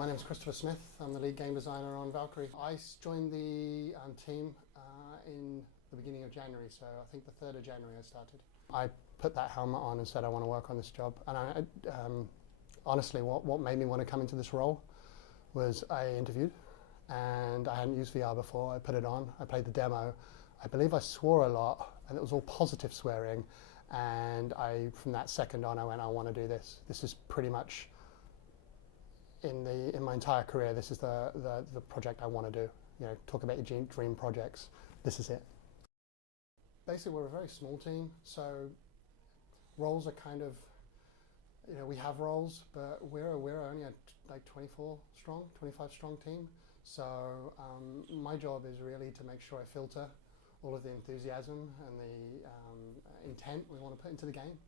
My name is Christopher Smith. I'm the lead game designer on Valkyrie. I joined the team in the beginning of January, so I think the 3rd of January I started. I put that helmet on and said I want to work on this job. And honestly, what made me want to come into this role was I interviewed, and I hadn't used VR before. I put it on, I played the demo. I believe I swore a lot, and it was all positive swearing. And from that second on, I went, I want to do this. This is pretty much, in my entire career, this is the project I want to do. You know, talk about your dream projects. This is it. Basically, we're a very small team, so roles are kind of, you know, we have roles, but we're only a like 24 strong, 25 strong team. So my job is really to make sure I filter all of the enthusiasm and the intent we want to put into the game.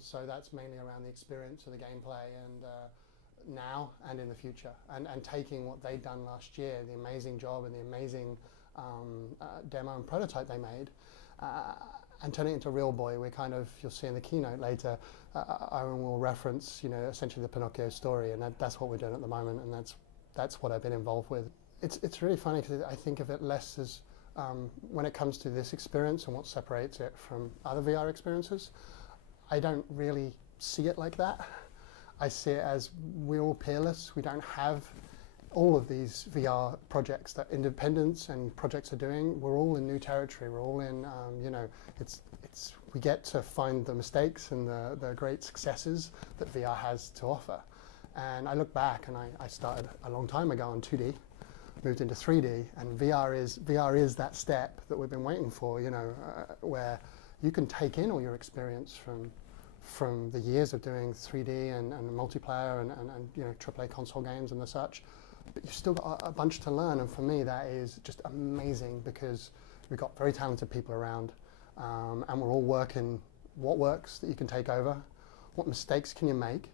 So that's mainly around the experience of the gameplay and now and in the future, and taking what they'd done last year, the amazing job and the amazing demo and prototype they made, and turning it into Real Boy. We kind of, you'll see in the keynote later, Owen will reference, you know, essentially the Pinocchio story, and that's what we're doing at the moment, and that's what I've been involved with. It's really funny because I think of it less as when it comes to this experience and what separates it from other VR experiences, I don't really see it like that. I see it as we're all peerless. We don't have all of these VR projects that independents and projects are doing. We're all in new territory. We're all in, you know, we get to find the mistakes and the great successes that VR has to offer. And I look back, and I started a long time ago on 2D, moved into 3D, and VR is that step that we've been waiting for, you know, where you can take in all your experience from the years of doing 3D and multiplayer and you know, AAA console games and the such, but you've still got a bunch to learn. And for me, that is just amazing because we've got very talented people around, and we're all working what works that you can take over, what mistakes can you make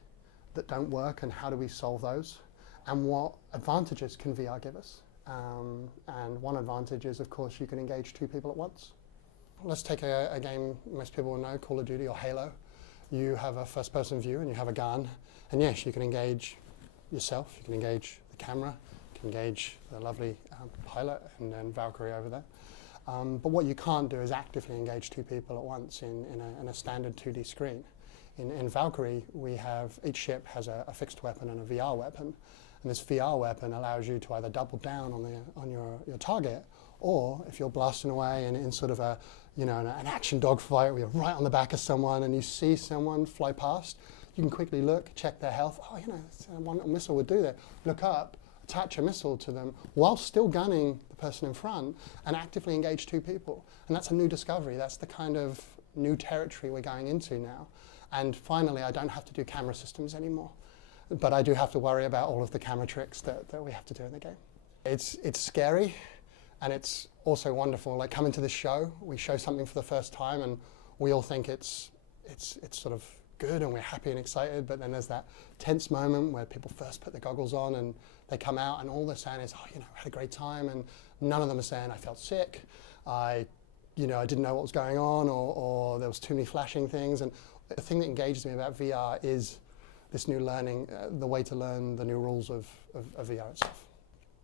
that don't work, and how do we solve those, and what advantages can VR give us. And one advantage is, of course, you can engage 2 people at once. Let's take a game most people will know, Call of Duty or Halo. You have a first-person view and you have a gun, and yes, you can engage yourself, you can engage the camera, you can engage the lovely pilot and Valkyrie over there. But what you can't do is actively engage 2 people at once in a standard 2D screen. In Valkyrie, we have, each ship has a fixed weapon and a VR weapon, and this VR weapon allows you to either double down on your target, or if you're blasting away in sort of a, you know, an action dogfight where you're right on the back of someone and you see someone fly past, you can quickly look, check their health. Oh, you know, one little missile would do that. Look up, attach a missile to them while still gunning the person in front, and actively engage 2 people. And that's a new discovery. That's the kind of new territory we're going into now. And finally, I don't have to do camera systems anymore, but I do have to worry about all of the camera tricks that we have to do in the game. It's scary, and it's also wonderful. Like, coming to this show, we show something for the first time, and we all think it's sort of good, and we're happy and excited. But then there's that tense moment where people first put the goggles on, and they come out, and all they're saying is, "Oh, you know, I had a great time," and none of them are saying, "I felt sick," you know, I didn't know what was going on, or there was too many flashing things. And the thing that engages me about VR is this new learning, the way to learn the new rules of VR itself.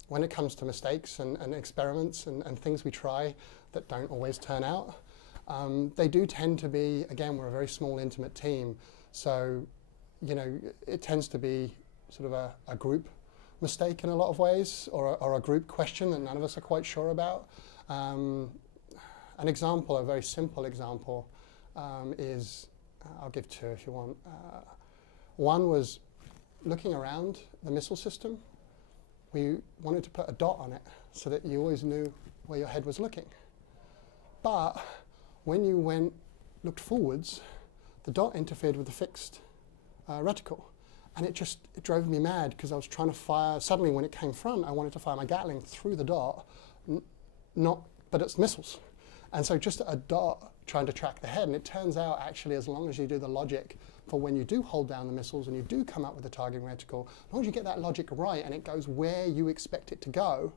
When it comes to mistakes and experiments and things we try that don't always turn out, they do tend to be, again, we're a very small, intimate team, so, you know, it tends to be sort of a group mistake in a lot of ways, or a group question that none of us are quite sure about. An example, a very simple example, is, I'll give 2 if you want. One was looking around the missile system. We wanted to put a dot on it so that you always knew where your head was looking. But when you looked forwards, the dot interfered with the fixed reticle. And it drove me mad because I was trying to fire, suddenly when it came front, I wanted to fire my Gatling through the dot, but it's missiles. And so just a dot trying to track the head, and it turns out actually as long as you do the logic for when you do hold down the missiles and you do come up with the targeting reticle, as long as you get that logic right and it goes where you expect it to go,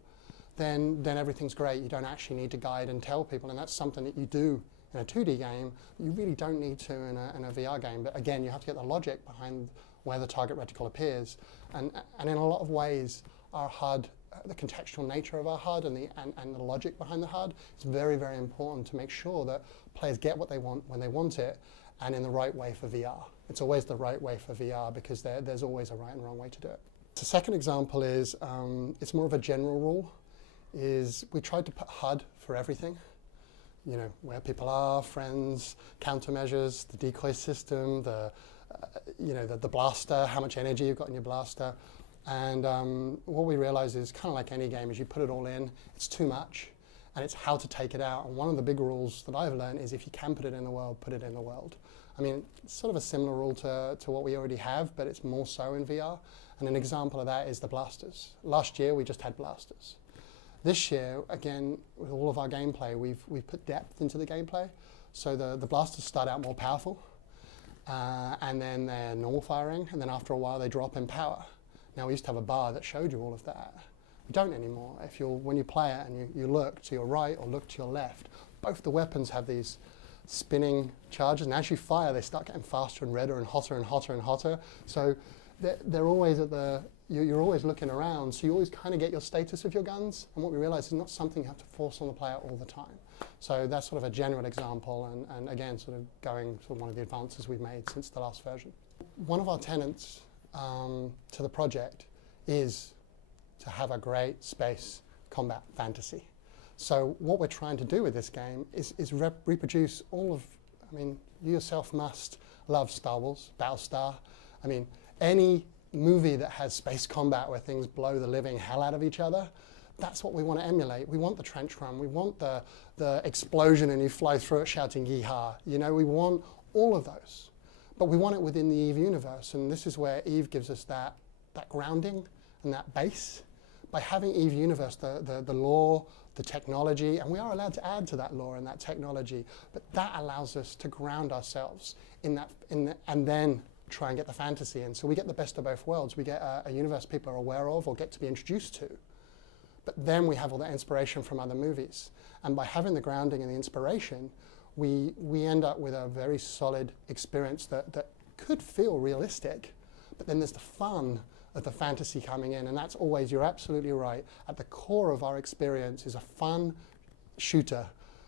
then everything's great. You don't actually need to guide and tell people, and that's something that you do in a 2D game, you really don't need to in a VR game. But again, you have to get the logic behind where the target reticle appears. And in a lot of ways, our HUD, the contextual nature of our HUD and the logic behind the HUD is very, very important to make sure that players get what they want when they want it, and in the right way for VR. It's always the right way for VR because there's always a right and wrong way to do it. The second example is, it's more of a general rule, is we tried to put HUD for everything. You know, where people are, friends, countermeasures, the decoy system, the blaster, how much energy you've got in your blaster. And what we realize is kind of like any game, is you put it all in, it's too much, and it's how to take it out. And one of the big rules that I've learned is if you can put it in the world, put it in the world. I mean, it's sort of a similar rule to what we already have, but it's more so in VR. And an example of that is the blasters. Last year, we just had blasters. This year, again, with all of our gameplay, we've put depth into the gameplay. So the blasters start out more powerful, and then they're normal firing, and then after a while they drop in power. Now, we used to have a bar that showed you all of that. We don't anymore. When you play it and you look to your right or look to your left, both the weapons have these spinning charges, and as you fire, they start getting faster and redder and hotter and hotter and hotter. So they're always at you're always looking around, so you always kind of get your status of your guns, and what we realize is not something you have to force on the player all the time. So that's sort of a general example, and again, sort of going to one of the advances we've made since the last version. One of our tenets to the project is to have a great space combat fantasy. So what we're trying to do with this game is reproduce all of, I mean, you yourself must love Star Wars, Battlestar. I mean, any movie that has space combat where things blow the living hell out of each other, that's what we want to emulate. We want the trench run, we want the explosion and you fly through it shouting yeehaw. You know, we want all of those. But we want it within the EVE universe, and this is where EVE gives us that grounding and that base. By having EVE universe, the lore, the technology, and we are allowed to add to that lore and that technology, but that allows us to ground ourselves in that, and then try and get the fantasy in. So we get the best of both worlds. We get a universe people are aware of or get to be introduced to, but then we have all that inspiration from other movies. And by having the grounding and the inspiration, we end up with a very solid experience that could feel realistic, but then there's the fun of the fantasy coming in, and that's always, you're absolutely right, at the core of our experience is a fun shooter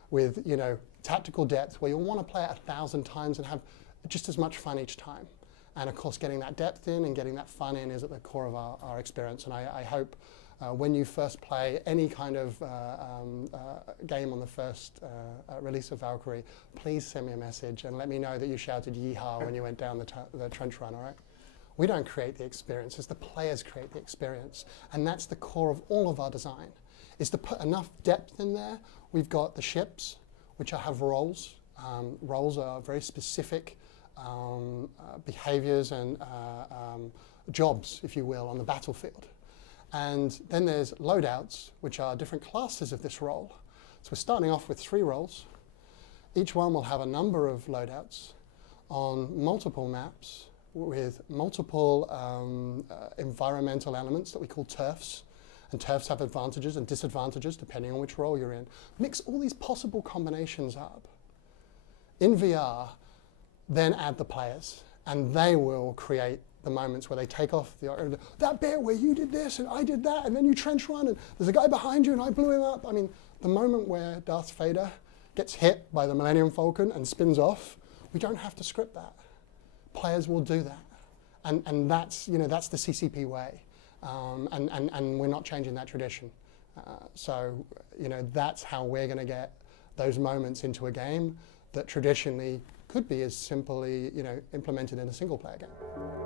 with, you know, tactical depth where you'll want to play it 1,000 times and have just as much fun each time. And of course, getting that depth in and getting that fun in is at the core of our experience. And I hope when you first play any kind of game on the first release of Valkyrie, please send me a message and let me know that you shouted yeehaw when you went down the trench run, all right? We don't create the experience, it's the players create the experience. And that's the core of all of our design, is to put enough depth in there. We've got the ships, which have roles. Roles are very specific behaviors and jobs, if you will, on the battlefield. And then there's loadouts, which are different classes of this role. So we're starting off with 3 roles. Each one will have a number of loadouts on multiple maps with multiple environmental elements that we call turfs. And turfs have advantages and disadvantages depending on which role you're in. Mix all these possible combinations up in VR, then add the players, and they will create the moments where they take off that bit where you did this and I did that, and then you trench run and there's a guy behind you and I blew him up. I mean, the moment where Darth Vader gets hit by the Millennium Falcon and spins off, we don't have to script that. Players will do that, and that's, you know, that's the CCP way, and we're not changing that tradition. So, you know, that's how we're going to get those moments into a game that traditionally could be as simply, you know, implemented in a single player game.